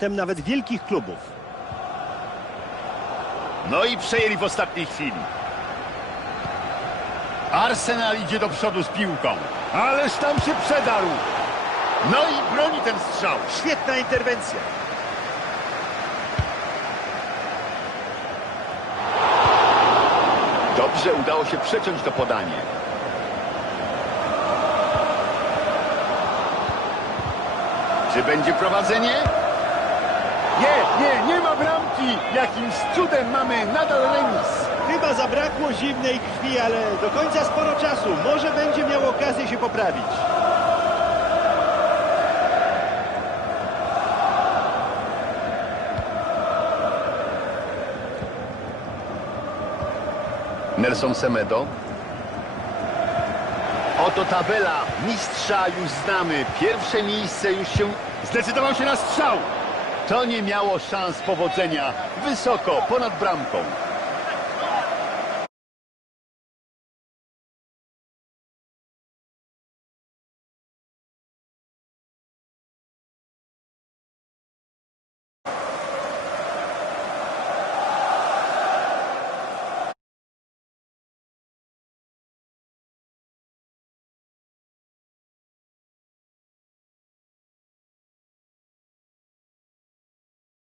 Nawet wielkich klubów. No i przejęli w ostatniej chwili. Arsenal idzie do przodu z piłką. Ależ tam się przedarł. No i broni ten strzał. Świetna interwencja. Dobrze udało się przeciąć to podanie. Czy będzie prowadzenie? Nie, ma bramki. Jakimś cudem mamy nadal remis. Chyba zabrakło zimnej krwi, ale do końca sporo czasu. Może będzie miał okazję się poprawić. Nelson Semedo. Oto tabela mistrza już znamy. Pierwsze miejsce już się zdecydował się na strzał. To nie miało szans powodzenia. Wysoko, ponad bramką.